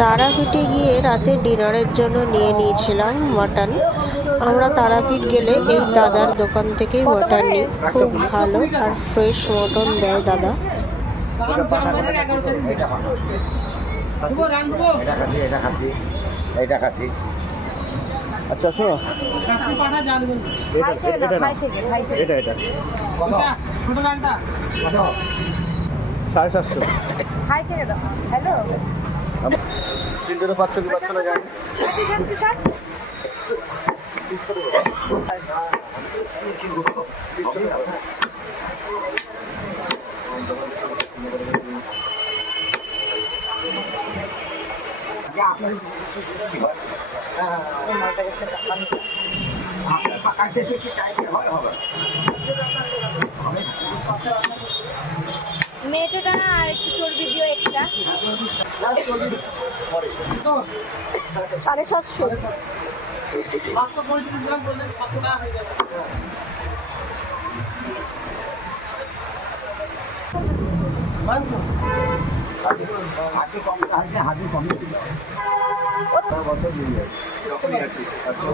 তারাপীঠে গিয়ে রাতে ডিনারের জন্য নিয়ে নিয়েছিলাম মাটন। আমরা তারাপীঠ গেলে এই দাদার দোকান থেকেই মাটন নিই। খুব ভালো আর ফ্রেশ মটন দেয় দাদা। আচ্ছা শোনো, এটা 750। হ্যালো, তিনজনে পাচ্ছ কি পাচ্ছ না জানি। মেয়েটা আর একটু চর্বি দিও এক্সট্রা। 750। হাতি কম